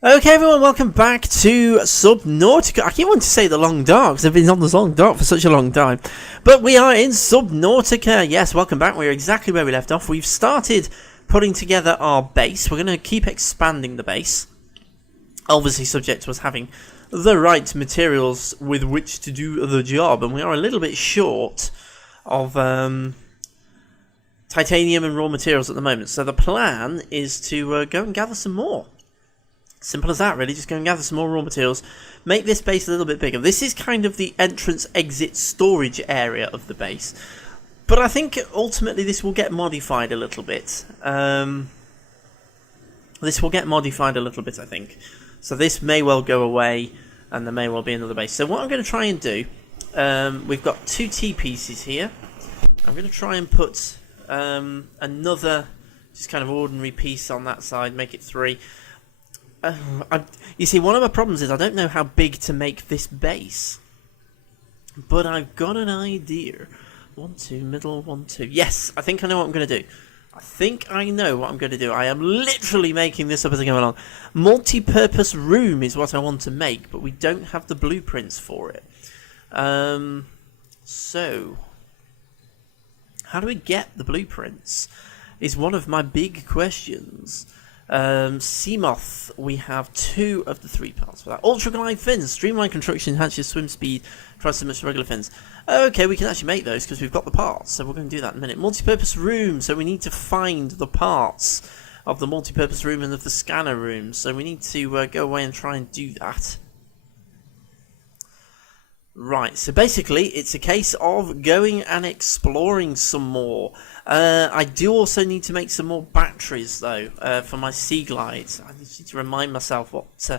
Okay, everyone, welcome back to Subnautica. I keep wanting to say the Long Dark because I've been on the Long Dark for such a long time. But we are in Subnautica. Yes, welcome back. We're exactly where we left off. We've started putting together our base. We're going to keep expanding the base. Obviously, subject to us having the right materials with which to do the job. And we are a little bit short of titanium and raw materials at the moment. So the plan is to go and gather some more. Simple as that, really. Just go and gather some more raw materials. Make this base a little bit bigger. This is kind of the entrance-exit storage area of the base. But I think ultimately this will get modified a little bit. I think. So this may well go away, and there may well be another base. So what I'm going to try and do, we've got 2 T-pieces here. I'm going to try and put another, just kind of ordinary piece on that side, make it 3. You see, one of my problems is I don't know how big to make this base. But I've got an idea. 1, 2, middle, 1, 2. Yes, I think I know what I'm going to do. I am literally making this up as I go along. Multi-purpose room is what I want to make, but we don't have the blueprints for it. So, how do we get the blueprints? Is one of my big questions. Seamoth, we have 2 of the 3 parts for that. Ultra glide fins, streamlined construction, enhances swim speed, twice as much as regular fins. Okay, we can actually make those because we've got the parts, so we're going to do that in a minute. Multi-purpose room, so we need to find the parts of the multi-purpose room and of the scanner room, so we need to go away and try and do that. Right, so basically it's a case of going and exploring some more. I do also need to make some more batteries though for my sea glides. I need to remind myself what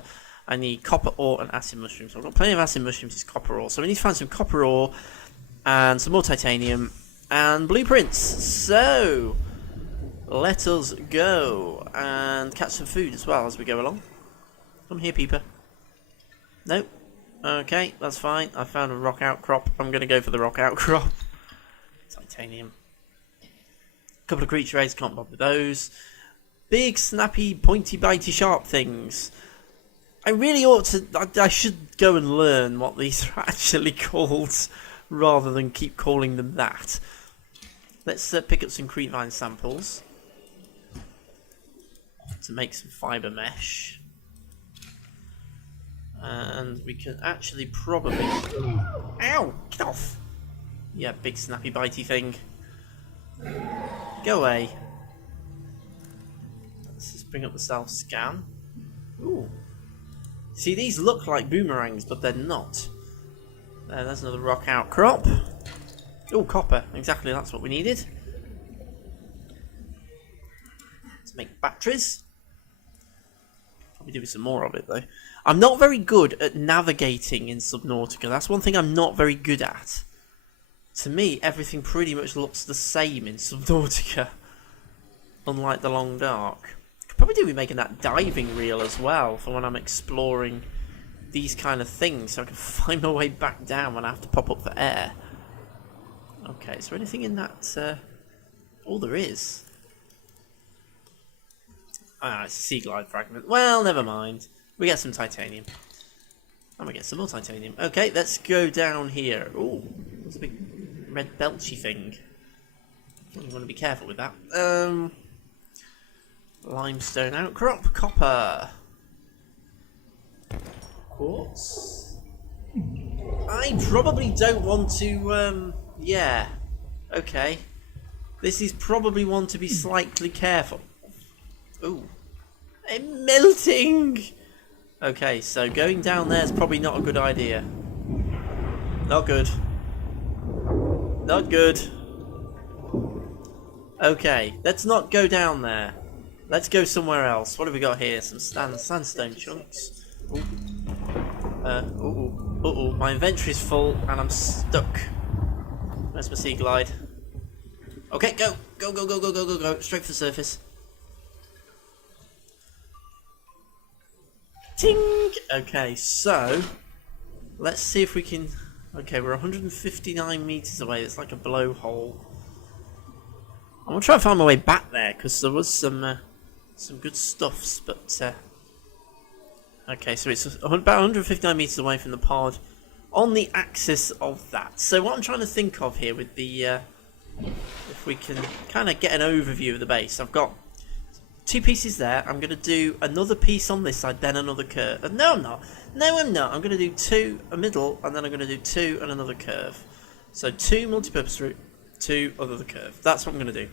I need: copper ore and acid mushrooms. So I've got plenty of acid mushrooms, it's copper ore. So we need to find some copper ore and some more titanium and blueprints. So let us go and catch some food as well as we go along. Come here, Peeper. Nope. Okay, that's fine. I found a rock outcrop. I'm going to go for the rock outcrop. Titanium. A couple of creature eggs, can't bother with those. Big, snappy, pointy, bitey, sharp things. I really ought to... I should go and learn what these are actually called, rather than keep calling them that. Let's pick up some crevine samples to make some fibre mesh. And we can actually probably... Ow! Get off! Yeah, big snappy bitey thing. Go away. Let's just bring up the self-scan. Ooh. See, these look like boomerangs, but they're not. There's another rock outcrop. Ooh, copper. Exactly, that's what we needed. Let's make batteries. Probably do some more of it, though. I'm not very good at navigating in Subnautica. That's one thing I'm not very good at. To me, everything pretty much looks the same in Subnautica. Unlike the Long Dark. Could probably do with making that diving reel as well for when I'm exploring these kind of things, so I can find my way back down when I have to pop up for air. Okay, is there anything in that? Oh, there is. Ah, it's a sea glide fragment. Well, never mind. We get some titanium. And we get some more titanium. Okay, let's go down here. Ooh, there's a big red belchy thing. You want to be careful with that. Limestone outcrop, copper. Quartz. I probably don't want to, yeah. Okay. This is probably one to be slightly careful. Ooh. I'm melting! Okay, so going down there is probably not a good idea. Not good. Not good. Okay, let's not go down there. Let's go somewhere else. What have we got here? Some sandstone chunks. Ooh. My inventory's full and I'm stuck. Where's my sea glide? Okay, go. Go. Straight for the surface. Ting! Okay, so let's see if we can... Okay, we're 159 meters away. It's like a blowhole. I'm gonna try and find my way back there because there was some good stuffs, but Okay, so it's about 159 meters away from the pod on the axis of that. So what I'm trying to think of here with the, if we can kind of get an overview of the base. I've got 2 pieces there. I'm going to do another piece on this side, then another curve. No, I'm not. No, I'm not. I'm going to do 2, a middle, and then I'm going to do 2 and another curve. So 2 multi-purpose route, 2 other curve. That's what I'm going to do.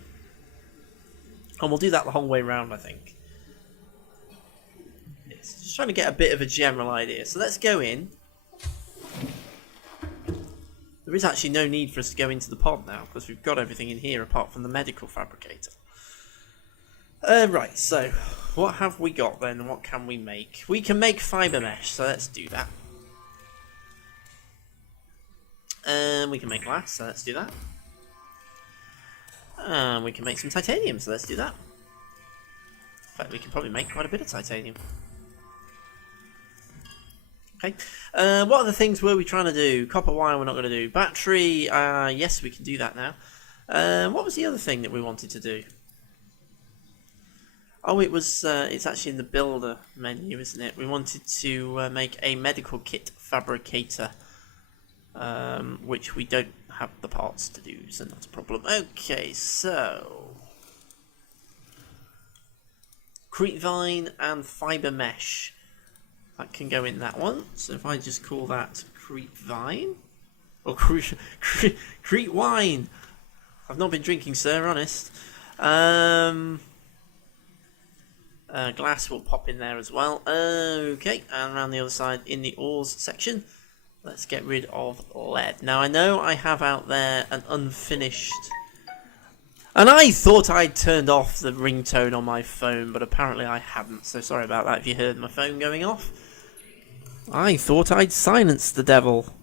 And we'll do that the whole way around, I think. It's just trying to get a bit of a general idea. So let's go in. There is actually no need for us to go into the pod now, because we've got everything in here apart from the medical fabricator. Right, so what have we got then? What can we make? We can make fiber mesh, so let's do that. We can make glass, so let's do that. We can make some titanium, so let's do that. In fact, we can probably make quite a bit of titanium. Okay, what other things were we trying to do? Copper wire we're not going to do. Battery, yes, we can do that now. What was the other thing that we wanted to do? Oh, it was, it's actually in the builder menu, isn't it? We wanted to make a medical kit fabricator, which we don't have the parts to do, so not a problem. Okay, so crete vine and fiber mesh. That can go in that one. So if I just call that crete vine, or crete wine. I've not been drinking, sir, honest. Glass will pop in there as well. Okay, and around the other side in the ores section, let's get rid of lead. Now I know I have out there an unfinished, and I thought I'd turned off the ringtone on my phone, but apparently I hadn't, so sorry about that if you heard my phone going off. I thought I'd silenced the devil,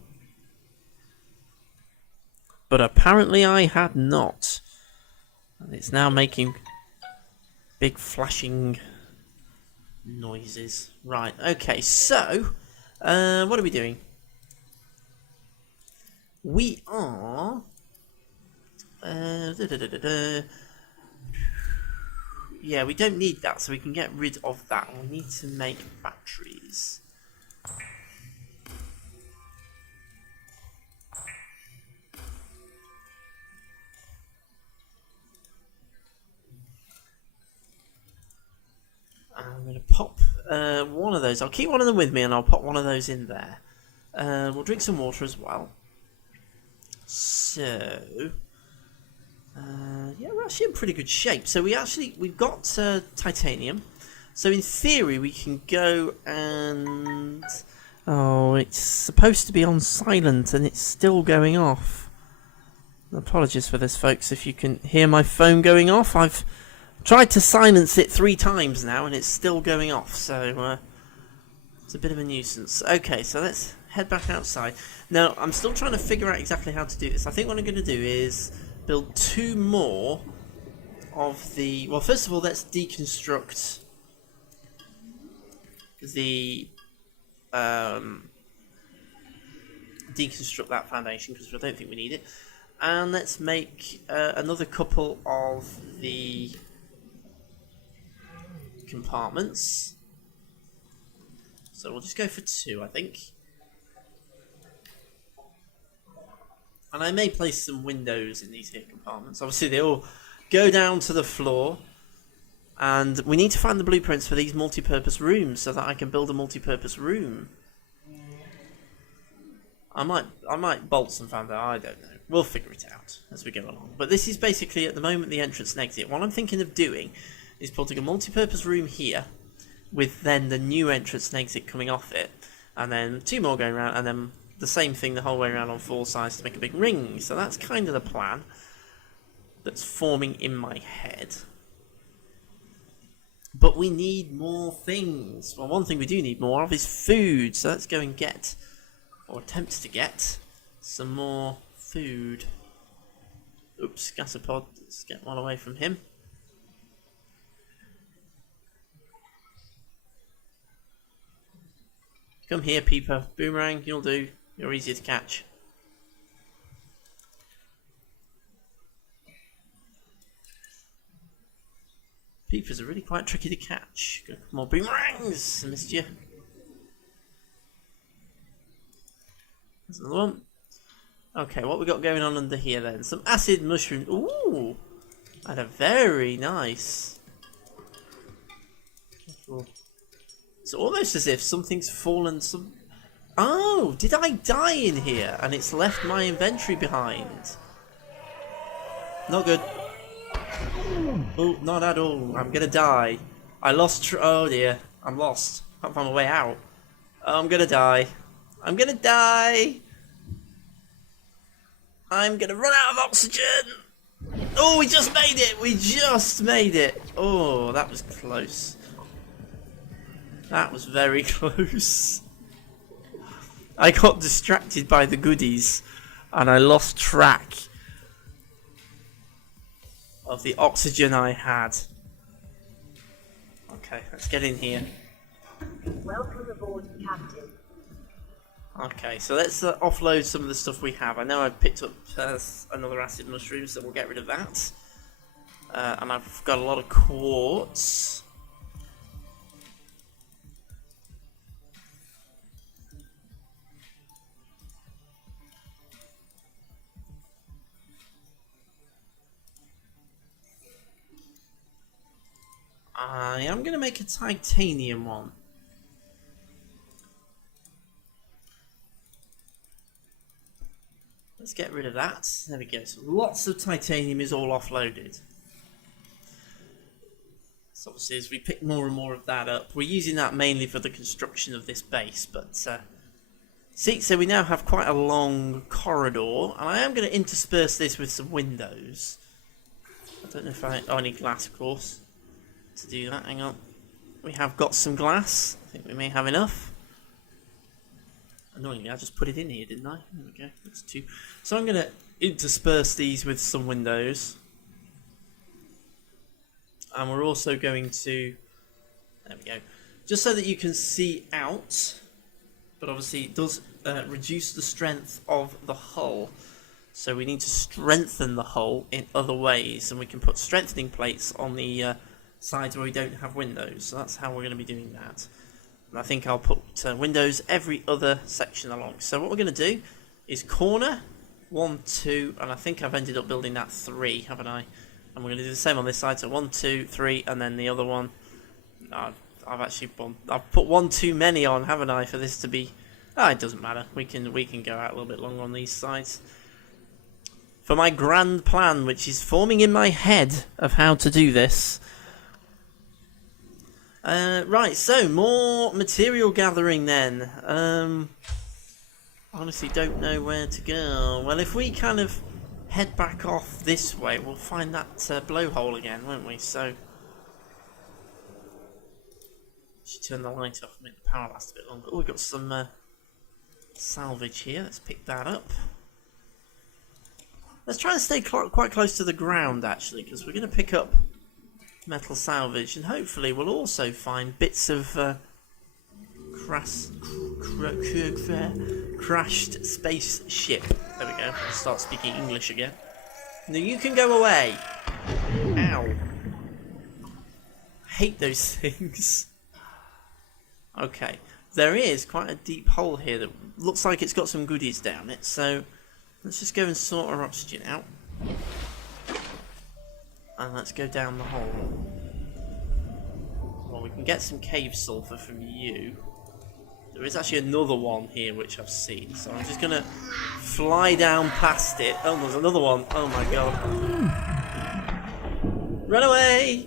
but apparently I had not. And it's now making big flashing noises. Right, okay, so what are we doing? We are yeah, we don't need that, so we can get rid of that. We need to make batteries. I'm going to pop one of those. I'll keep one of them with me and I'll pop one of those in there. We'll drink some water as well. So, yeah, we're actually in pretty good shape. So we've got titanium. So in theory we can go and... Oh, it's supposed to be on silent and it's still going off. Apologies for this, folks, if you can hear my phone going off. I've tried to silence it 3 times now and it's still going off, so it's a bit of a nuisance. Okay, so let's head back outside. Now, I'm still trying to figure out exactly how to do this. I think what I'm going to do is build 2 more of the... Well, first of all, let's deconstruct the... deconstruct that foundation, because I don't think we need it. And let's make another couple of the compartments. So we'll just go for 2, I think. And I may place some windows in these here compartments. Obviously they all go down to the floor. And we need to find the blueprints for these multi-purpose rooms so that I can build a multi-purpose room. I might bolt some found out, I don't know. We'll figure it out as we go along. But this is basically at the moment the entrance and exit. What I'm thinking of doing is putting a multi-purpose room here with then the new entrance and exit coming off it. And then 2 more going around and then the same thing the whole way around on 4 sides to make a big ring. So that's kind of the plan that's forming in my head. But we need more things. Well, one thing we do need more of is food. So let's go and get, or attempt to get, some more food. Oops, gasopod. Let's get one away from him. Come here, Peeper. Boomerang, you'll do. You're easier to catch. Peepers are really quite tricky to catch. Got more boomerangs, I missed you. There's another one. Okay, what we got going on under here then? Some acid mushroom. Ooh! And a very nice. It's almost as if something's fallen some... Oh! Did I die in here? And it's left my inventory behind. Not good. Oh, not at all. I'm gonna die. I lost oh dear. I'm lost. Can't find my way out. Oh, I'm gonna die. I'm gonna die! I'm gonna run out of oxygen! Oh, we just made it! We just made it! Oh, that was close. That was very close. I got distracted by the goodies and I lost track of the oxygen I had. Okay, let's get in here. Welcome aboard, Captain. Okay, so let's offload some of the stuff we have. I know I picked up another acid mushroom, so we'll get rid of that. And I've got a lot of quartz. I am going to make a titanium one. Let's get rid of that. There we go. So lots of titanium is all offloaded. So obviously as we pick more and more of that up, we're using that mainly for the construction of this base. But see, so we now have quite a long corridor. And I am going to intersperse this with some windows. I don't know if I need glass, of course, to do that. Hang on. We have got some glass. I think we may have enough. Annoyingly, I just put it in here, didn't I? There we go. That's two. So I'm going to intersperse these with some windows. And we're also going to... There we go. Just so that you can see out. But obviously it does reduce the strength of the hull. So we need to strengthen the hull in other ways. And we can put strengthening plates on the sides where we don't have windows. So that's how we're going to be doing that. And I think I'll put windows every other section along. So what we're going to do is corner 1, 2, and I think I've ended up building that 3, haven't I? And we're going to do the same on this side. So 1, 2, 3, and then the other one. I've put one too many on, haven't I, for this to be? Ah, it doesn't matter. We can go out a little bit longer on these sides. For my grand plan, which is forming in my head of how to do this. Right, so more material gathering then. Honestly don't know where to go. Well, if we kind of head back off this way, we'll find that blowhole again, won't we? So, should turn the light off and make the power last a bit longer. Oh, we've got some salvage here. Let's pick that up. Let's try and stay quite close to the ground, actually, because we're going to pick up metal salvage, and hopefully we'll also find bits of crashed spaceship. There we go. I'll start speaking English again. Now you can go away. Ow. I hate those things. Okay. There is quite a deep hole here that looks like it's got some goodies down it, so let's just go and sort our oxygen out. And let's go down the hole. Well, we can get some cave sulfur from you. There is actually another one here which I've seen, so I'm just going to fly down past it. Oh, there's another one. Oh my god. Run away!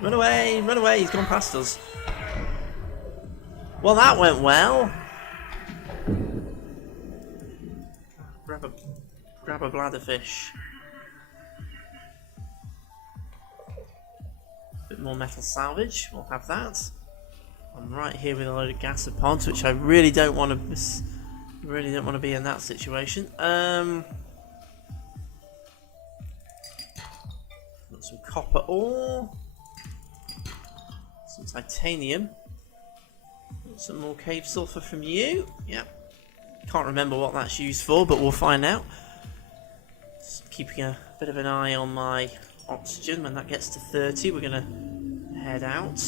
Run away! Run away! He's gone past us. Well, that went well. Grab a bladderfish. Bit more metal salvage. We'll have that. I'm right here with a load of gasopods, which I really don't want to miss. Really don't want to be in that situation. Got some copper ore. Some titanium. Some more cave sulfur from you. Yep. Can't remember what that's used for, but we'll find out. Just keeping a bit of an eye on my oxygen. When that gets to 30, we're going to head out.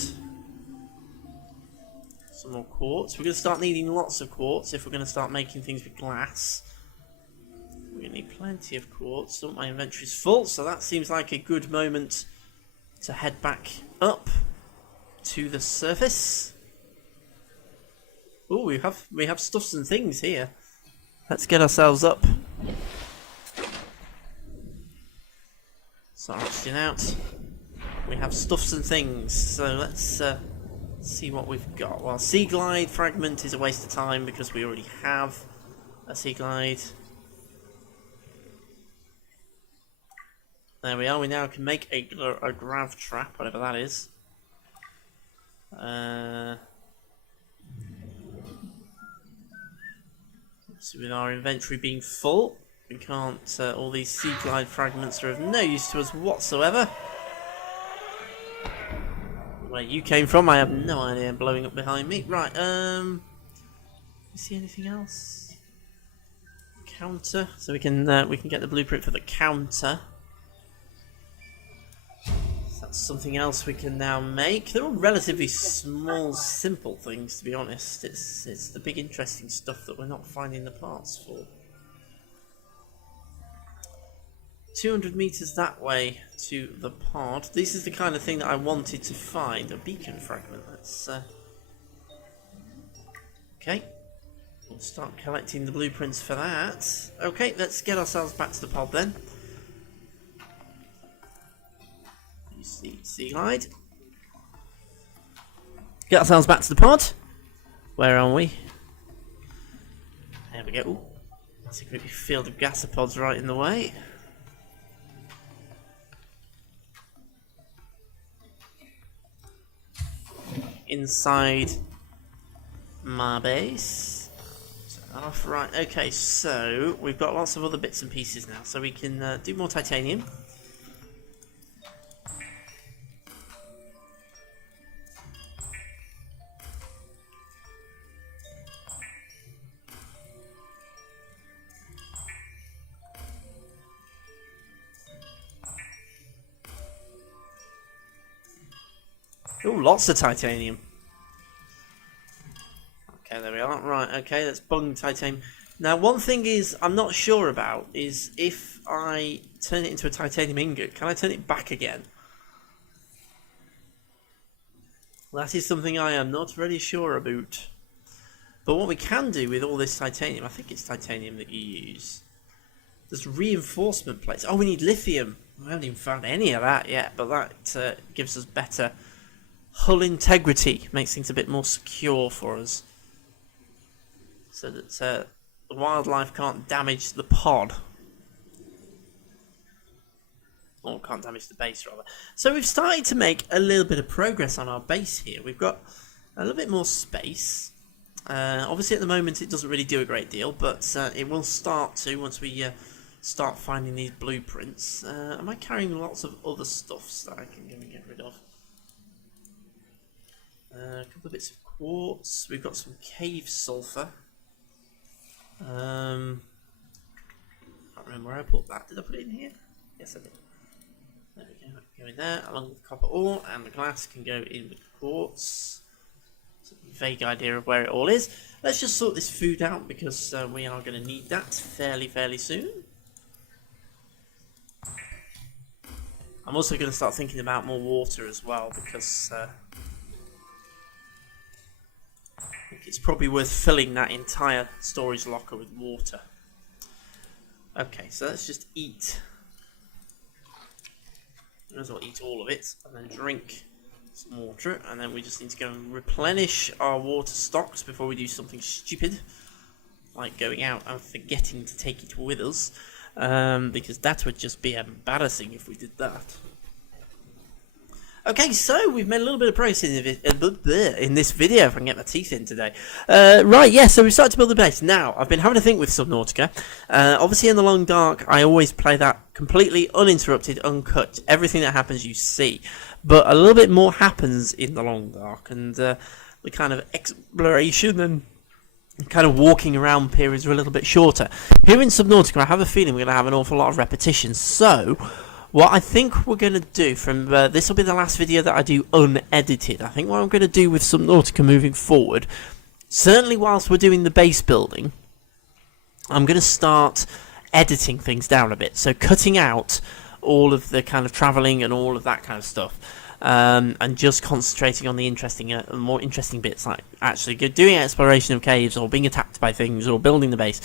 Some more quartz. We're going to start needing lots of quartz if we're going to start making things with glass. We're going to need plenty of quartz. My inventory's full, so that seems like a good moment to head back up to the surface. Oh, we have stuffs and things here. Let's get ourselves up. Start rusting out. We have stuffs and things, so let's see what we've got. Well, sea glide fragment is a waste of time because we already have a sea glide. There we are. We now can make a grav trap, whatever that is. So with our inventory being full, we can't. All these sea glide fragments are of no use to us whatsoever. Where you came from, I have no idea. Blowing up behind me. Right. You see anything else? Counter. So we can get the blueprint for the counter. So that's something else we can now make. They're all relatively small, simple things, to be honest. It's the big, interesting stuff that we're not finding the parts for. 200 meters that way to the pod. This is the kind of thing that I wanted to find. A beacon fragment. Let's okay. We'll start collecting the blueprints for that. Okay, let's get ourselves back to the pod then. You see, sea glide. Get ourselves back to the pod. Where are we? There we go. Ooh, there's a great big field of gasopods right in the way. Inside my base. Off, right, okay, so we've got lots of other bits and pieces now, so we can do more titanium. Oh, lots of titanium. Okay, there we are. Right, okay, let's bung titanium. Now, one thing is I'm not sure about is if I turn it into a titanium ingot, can I turn it back again? That is something I am not really sure about. But what we can do with all this titanium, I think it's titanium that you use. There's reinforcement plates. Oh, we need lithium. I haven't even found any of that yet, but that gives us better hull integrity, makes things a bit more secure for us, so that the wildlife can't damage the pod, or can't damage the base rather. So we've started to make a little bit of progress on our base here. We've got a little bit more space. Obviously at the moment it doesn't really do a great deal, but it will start to once we start finding these blueprints. Am I carrying lots of other stuffs that I can go and get rid of? A couple of bits of quartz. We've got some cave sulfur. I can't remember where I put that. Did I put it in here? Yes, I did. There we go. Go in there along with copper ore, and the glass can go in with quartz. It's a vague idea of where it all is. Let's just sort this food out because we are going to need that fairly soon. I'm also going to start thinking about more water as well because I think it's probably worth filling that entire storage locker with water. Okay, so let's just eat. Might as well eat all of it and then drink some water, and then we just need to go and replenish our water stocks before we do something stupid like going out and forgetting to take it with us, because that would just be embarrassing if we did that. Okay, so we've made a little bit of progress in this video, if I can get my teeth in today. Right, yeah, so we've started to build the base. Now, I've been having to think with Subnautica. Obviously, in the Long Dark, I always play that completely uninterrupted, uncut. Everything that happens, you see. But a little bit more happens in the Long Dark, and the kind of exploration and kind of walking around periods are a little bit shorter. Here in Subnautica, I have a feeling we're going to have an awful lot of repetition, so what I think we're going to do from this will be the last video that I do unedited. I think what I'm going to do with Subnautica moving forward, certainly whilst we're doing the base building, I'm going to start editing things down a bit. So cutting out all of the kind of travelling and all of that kind of stuff. And just concentrating on the interesting, more interesting bits, like actually doing exploration of caves, or being attacked by things, or building the base.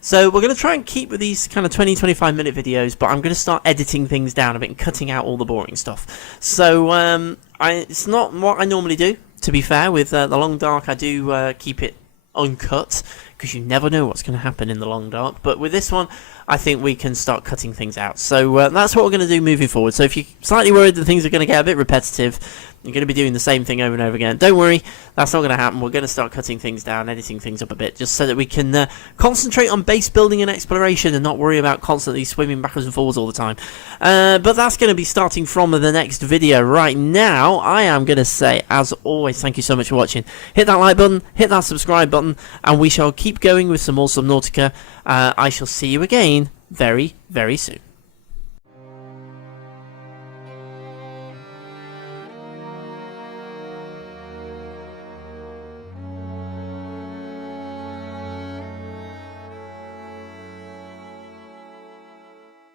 So we're going to try and keep with these kind of 20-25 minute videos, but I'm going to start editing things down a bit and cutting out all the boring stuff. So it's not what I normally do, to be fair. With the Long Dark, I do keep it uncut, because you never know what's going to happen in the Long Dark. But with this one, I think we can start cutting things out. So that's what we're going to do moving forward. So if you're slightly worried that things are going to get a bit repetitive, you're going to be doing the same thing over and over again, don't worry, that's not going to happen. We're going to start cutting things down, editing things up a bit, just so that we can concentrate on base building and exploration and not worry about constantly swimming backwards and forwards all the time. But that's going to be starting from the next video. Right now, I am going to say, as always, thank you so much for watching. Hit that like button, hit that subscribe button, and we shall keep going with some more Subnautica. I shall see you again very, very soon.